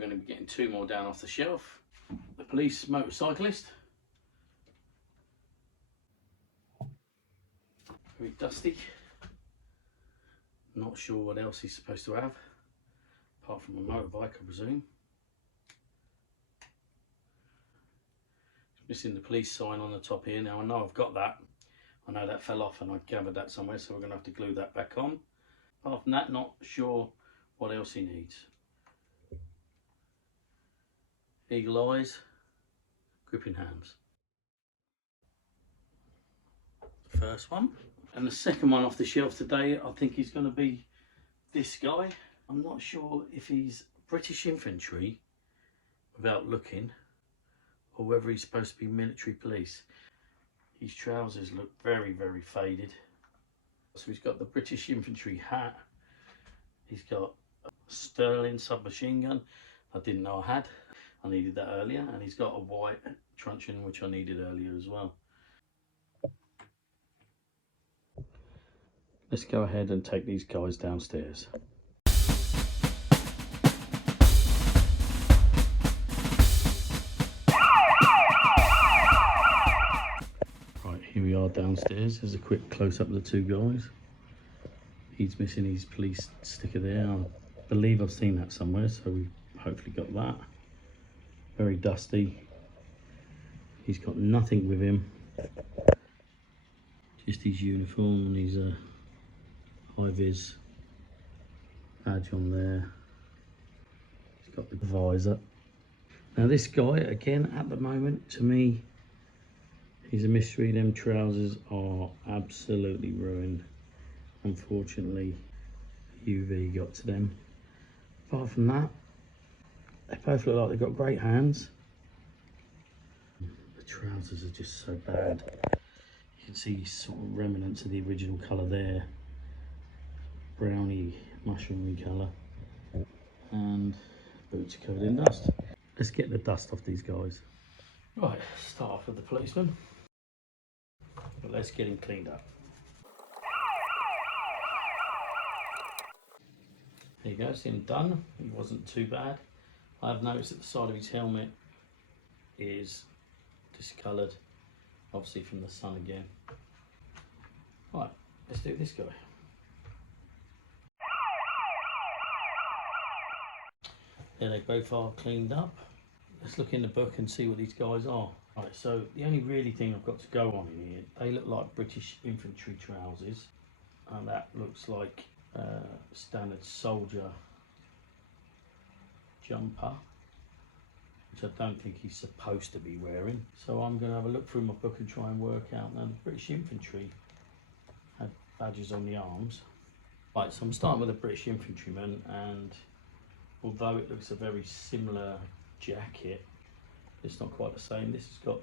going to be getting two more down off the shelf. The police motorcyclist. Very dusty. Not sure what else he's supposed to have, apart from a motorbike, I presume. Missing the police sign on the top here. Now I know I've got that. I know that fell off and I gathered that somewhere, so we're going to have to glue that back on. Apart from that, not sure what else he needs. Eagle eyes, gripping hands. The first one. And the second one off the shelf today, I think he's going to be this guy. I'm not sure if he's British infantry, without looking, or whether he's supposed to be military police. His trousers look very, very faded. So he's got the British infantry hat. He's got a Sterling submachine gun I didn't know I had. I needed that earlier. And he's got a white truncheon, which I needed earlier as well. Let's go ahead and take these guys downstairs. Right, here we are downstairs. There's a quick close-up of the two guys. He's missing his police sticker there. I believe I've seen that somewhere, so we've hopefully got that. Very dusty. He's got nothing with him. Just his uniform and his high-vis badge on there. He's got the visor. Now this guy, again, at the moment, to me, he's a mystery. Them trousers are absolutely ruined. Unfortunately, UV got to them. Apart from that, they both look like they've got great hands. The trousers are just so bad. You can see sort of remnants of the original colour there. Browny, mushroomy colour. And boots are covered in dust. Let's get the dust off these guys. Right, start off with the policeman. But let's get him cleaned up. There you go, it's him done. He wasn't too bad. I've noticed that the side of his helmet is discoloured, obviously from the sun again. Right, let's do this guy. There they both are cleaned up. Let's look in the book and see what these guys are. Right, so the only really thing I've got to go on in here, they look like British infantry trousers, and that looks like standard soldier jumper, which I don't think he's supposed to be wearing. So I'm going to have a look through my book and try and work out. Now the British infantry had badges on the arms. Right, so I'm starting with a British infantryman, and although it looks a very similar jacket, it's not quite the same. This has got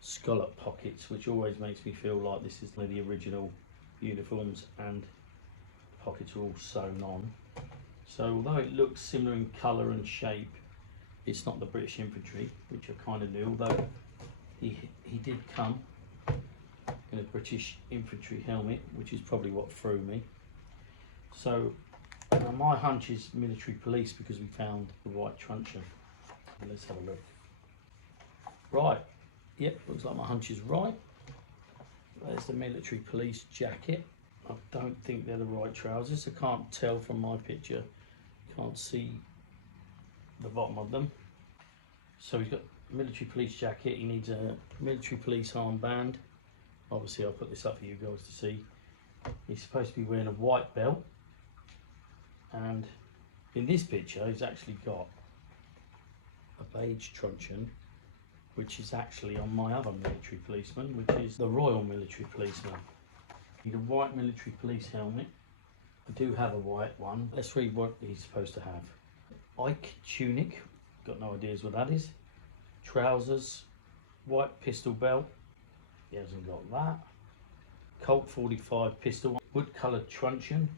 scallop pockets, which always makes me feel like this is one of the original uniforms, and the pockets are all sewn on. So although it looks similar in colour and shape, it's not the British infantry, which I kind of knew, although he did come in a British infantry helmet, which is probably what threw me. So my hunch is military police, because we found the white truncheon. Let's have a look. Right, yep, looks like my hunch is right. There's the military police jacket. I don't think they're the right trousers. I can't tell from my picture. Can't see the bottom of them. So he's got a military police jacket. He needs a military police armband. Obviously I'll put this up for you guys to see. He's supposed to be wearing a white belt, and in this picture he's actually got a beige truncheon, which is actually on my other military policeman, which is the Royal Military Policeman. Need a white military police helmet. I do have a white one. Let's read what he's supposed to have. Ike tunic, got no ideas what that is. Trousers, white pistol belt, he hasn't got that. Colt 45 pistol, wood coloured truncheon,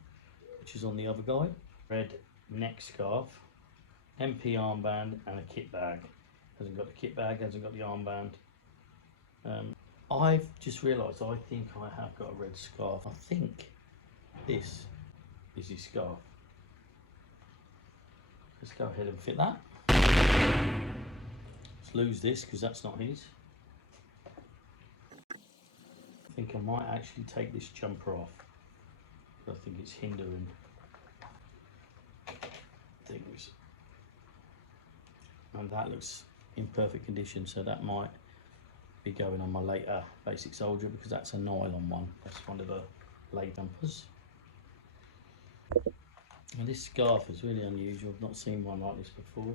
which is on the other guy. Red neck scarf, MP armband, and a kit bag. Hasn't got the kit bag, hasn't got the armband. I've just realised I think I have got a red scarf. I think this is his scarf. Let's go ahead and fit that. Let's lose this because that's not his. I think I might actually take this jumper off. I think it's hindering things. And that looks in perfect condition, so that might be going on my later basic soldier because that's a nylon one. That's one of the late jumpers. And this scarf is really unusual. I've not seen one like this before.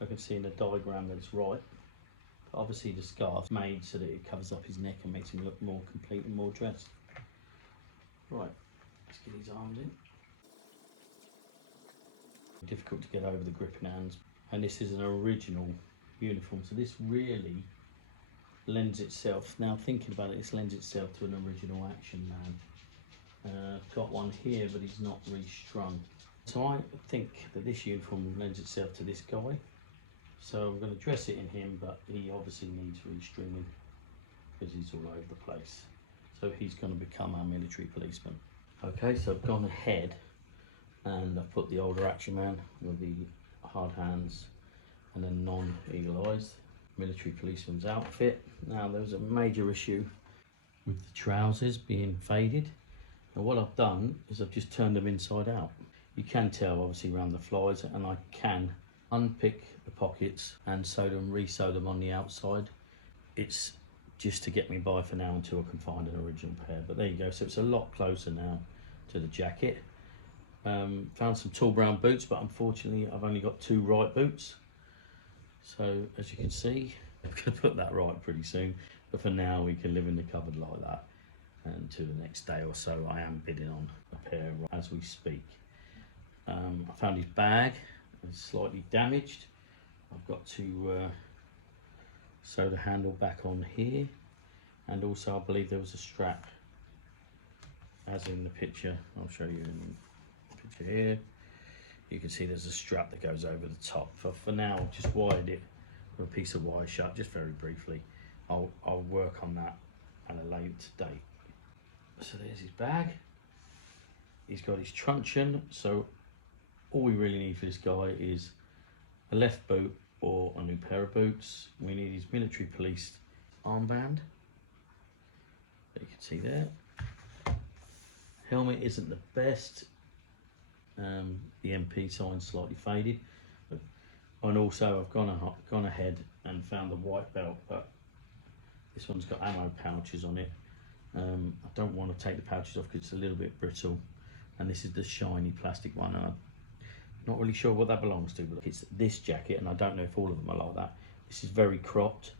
I can see in the diagram that it's right. But obviously the scarf's made so that it covers up his neck and makes him look more complete and more dressed. Right, let's get his arms in. Difficult to get over the gripping hands. And this is an original uniform, so this really lends itself, now thinking about it, this lends itself to an original action man. Got one here, but he's not restrung. So I think that this uniform lends itself to this guy. So I'm going to dress it in him, but he obviously needs restringing because he's all over the place. So he's going to become our military policeman. Okay, so I've gone ahead and I've put the older action man with the hard hands and a non-eagle eyes military policeman's outfit. Now there's a major issue with the trousers being faded. Now what I've done is I've just turned them inside out. You can tell obviously around the flies, and I can unpick the pockets and sew them, re-sew them on the outside. It's just to get me by for now until I can find an original pair, but there you go. So it's a lot closer now to the jacket. Found some tall brown boots, but unfortunately I've only got 2 right boots. So as you can see, I'm going to put that right pretty soon, but for now we can live in the cupboard like that, and to the next day or so I am bidding on a pair as we speak. I found his bag, it's slightly damaged. I've got to sew the handle back on here, and also I believe there was a strap, as in the picture. I'll show you in the picture here. You can see there's a strap that goes over the top. For now, I've just wired it with a piece of wire shut, just very briefly. I'll work on that at a later date. So there's his bag. He's got his truncheon, so all we really need for this guy is a left boot or a new pair of boots. We need his military police armband that you can see there. Helmet isn't the best. The MP sign's slightly faded, and also I've gone ahead and found the white belt, but this one's got ammo pouches on it. I don't want to take the pouches off because it's a little bit brittle, and this is the shiny plastic one. I'm not really sure what that belongs to, but it's this jacket, and I don't know if all of them are like that. This is very cropped,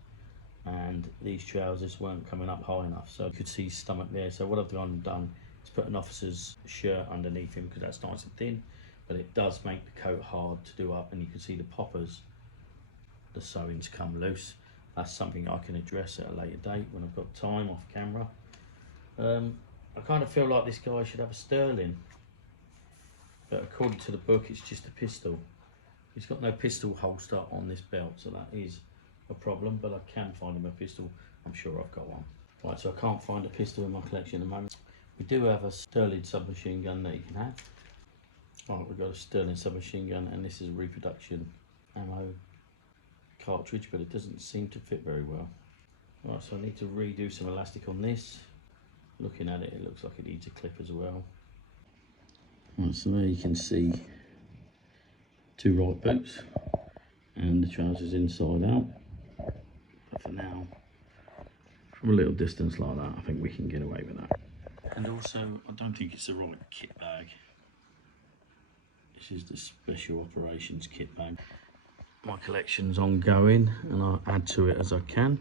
and these trousers weren't coming up high enough, so you could see his stomach there. So what I've gone and done is put an officer's shirt underneath him because that's nice and thin, but it does make the coat hard to do up, and you can see the poppers, the sewings come loose. That's something I can address at a later date when I've got time off camera. I kind of feel like this guy should have a sterling, but according to the book it's just a pistol. He's got no pistol holster on this belt, so that is a problem, but I can find him a pistol. I'm sure I've got one. Right, so I can't find a pistol in my collection at the moment. We do have a Sterling submachine gun that you can have. Right, we've got a Sterling submachine gun, and this is a reproduction ammo cartridge, but it doesn't seem to fit very well. Right, so I need to redo some elastic on this. Looking at it, it looks like it needs a clip as well. Right, so there you can see 2 right boots and the trousers inside out. But for now, from a little distance like that, I think we can get away with that. And also, I don't think it's the right kit bag. This is the Special Operations kit bag. My collection's ongoing and I'll add to it as I can.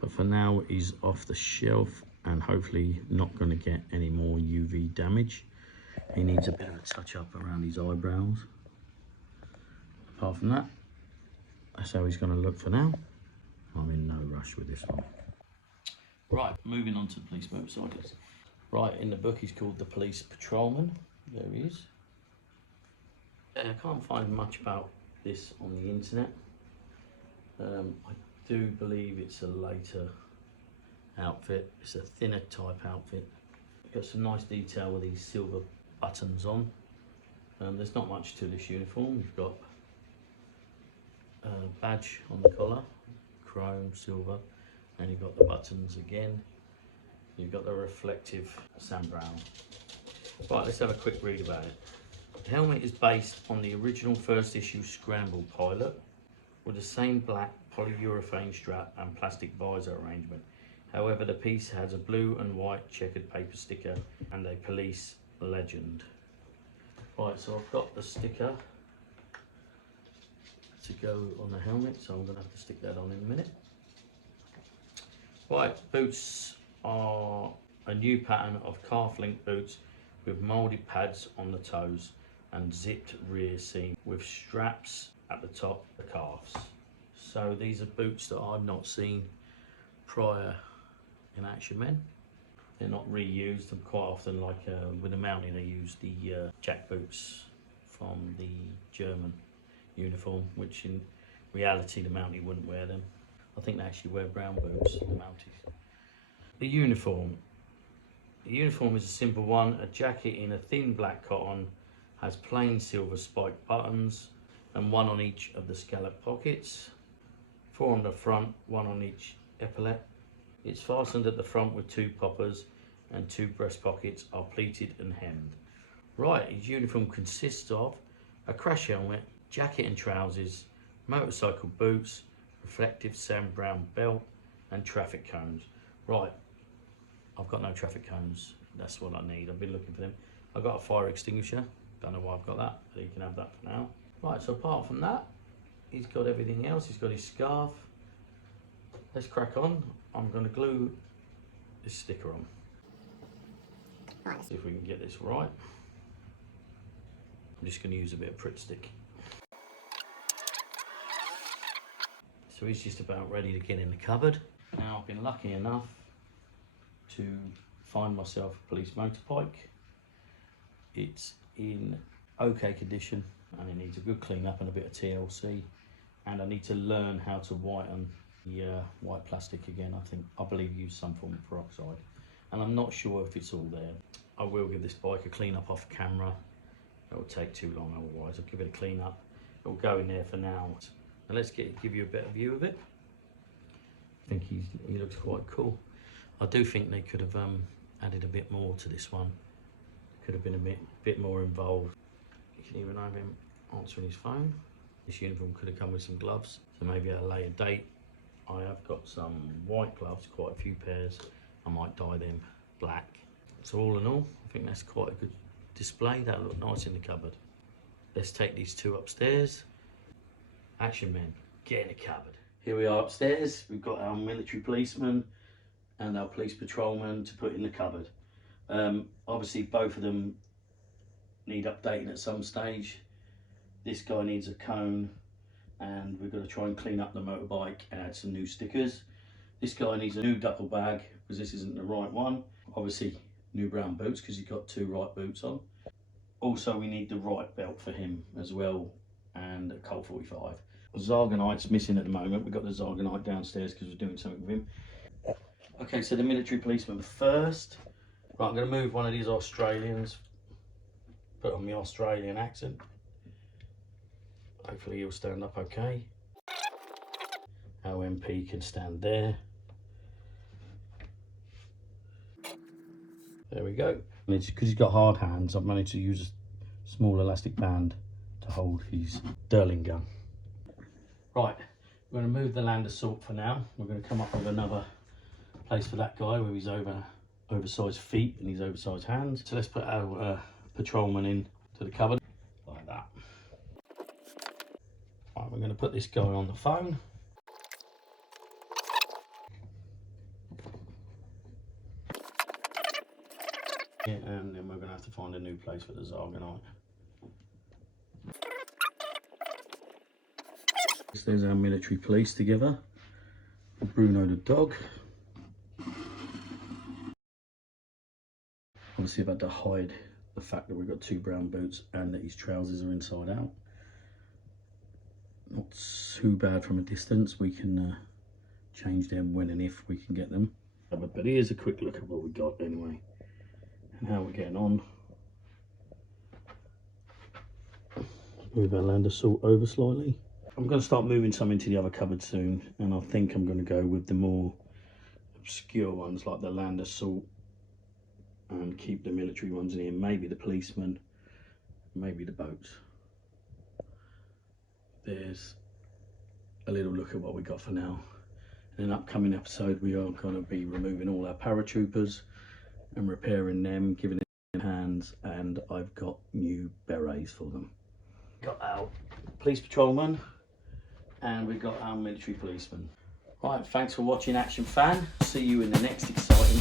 But for now, he's off the shelf and hopefully not going to get any more UV damage. He needs a bit of a touch up around his eyebrows. Apart from that, that's how he's going to look for now. I'm in no rush with this one. Right, moving on to the police motorcycles. Right, in the book he's called the police patrolman. There he is. I can't find much about this on the internet. I do believe it's a later outfit. It's a thinner type outfit. Got some nice detail with these silver buttons on. There's not much to this uniform. You've got a badge on the collar, chrome, silver, and you've got the buttons again. You've got the reflective sand brown. Right, let's have a quick read about it. The helmet is based on the original first issue Scramble Pilot with the same black polyurethane strap and plastic visor arrangement. However, the piece has a blue and white checkered paper sticker and a police legend. Right, so I've got the sticker to go on the helmet, so I'm going to have to stick that on in a minute. Right, boots are a new pattern of calf link boots with moulded pads on the toes and zipped rear seam with straps at the top of the calves. So these are boots that I've not seen prior in Action Men. They're not reused, and quite often, like with the mountain, they use the jack boots from the German uniform, which in reality the Mountie wouldn't wear them. I think they actually wear brown boots, the Mounties. The uniform. The uniform is a simple one. A jacket in a thin black cotton, has plain silver spiked buttons and one on each of the scallop pockets. 4 on the front, 1 on each epaulette. It's fastened at the front with 2 poppers, and 2 breast pockets are pleated and hemmed. Right, his uniform consists of a crash helmet, jacket and trousers, motorcycle boots, reflective sand brown belt, and traffic cones. Right, I've got no traffic cones. That's what I need. I've been looking for them. I've got a fire extinguisher. Don't know why I've got that, but you can have that for now. Right, so apart from that, he's got everything else. He's got his scarf. Let's crack on. I'm going to glue this sticker on. Right. See if we can get this right. I'm just going to use a bit of Pritt stick. So he's just about ready to get in the cupboard. Now I've been lucky enough to find myself a police motorbike. It's in okay condition and it needs a good clean up and a bit of TLC, and I need to learn how to whiten the white plastic again. I believe use some form of peroxide, and I'm not sure if it's all there. I will give this bike a clean up off camera. It will take too long otherwise. I'll give it a clean up. It will go in there for now. Now let's give you a better view of it. I think he looks quite cool. I do think they could have added a bit more to this one. Could have been a bit more involved. You can even have him answering his phone. This uniform could have come with some gloves, so maybe at a later date. I have got some white gloves, quite a few pairs. I might dye them black. So all in all, I think that's quite a good display. That'll look nice in the cupboard. Let's take these 2 upstairs. Action Men, get in the cupboard. Here we are upstairs. We've got our military policeman and our police patrolman to put in the cupboard. Obviously both of them need updating at some stage. This guy needs a cone, and we're going to try and clean up the motorbike and add some new stickers. This guy needs a new duffel bag because this isn't the right one. Obviously new brown boots because he's got 2 right boots on. Also we need the right belt for him as well, and a Colt 45. Zargonite's missing at the moment. We've got the Zargonite downstairs because we're doing something with him. Okay, so the military policeman first. Right, I'm going to move one of these Australians, put on my Australian accent. Hopefully he'll stand up okay. Our MP can stand there. There we go. And it's because he's got hard hands, I've managed to use a small elastic band to hold his Derling gun. Right, we're going to move the land assault for now. We're going to come up with another place for that guy with his oversized feet and his oversized hands. So let's put our patrolman in to the cupboard like that. Right, we're going to put this guy on the phone. Yeah, and then we're going to have to find a new place for the Zargonite. There's our military police together. Bruno the dog. Obviously I've had to hide the fact that we've got 2 brown boots and that his trousers are inside out. Not too bad from a distance. We can change them when and if we can get them. But here's a quick look at what we got anyway, and how we're getting on. Move our land assault over slightly. I'm going to start moving some into the other cupboard soon, and I think I'm going to go with the more obscure ones like the land assault and keep the military ones in here, maybe the policeman, maybe the boats. There's a little look at what we got for now. In an upcoming episode we are going to be removing all our paratroopers and repairing them, giving them hands, and I've got new berets for them. Got our police patrolman and we've got our military policeman. Right, thanks for watching Action Fan. See you in the next exciting